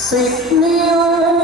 Sydney.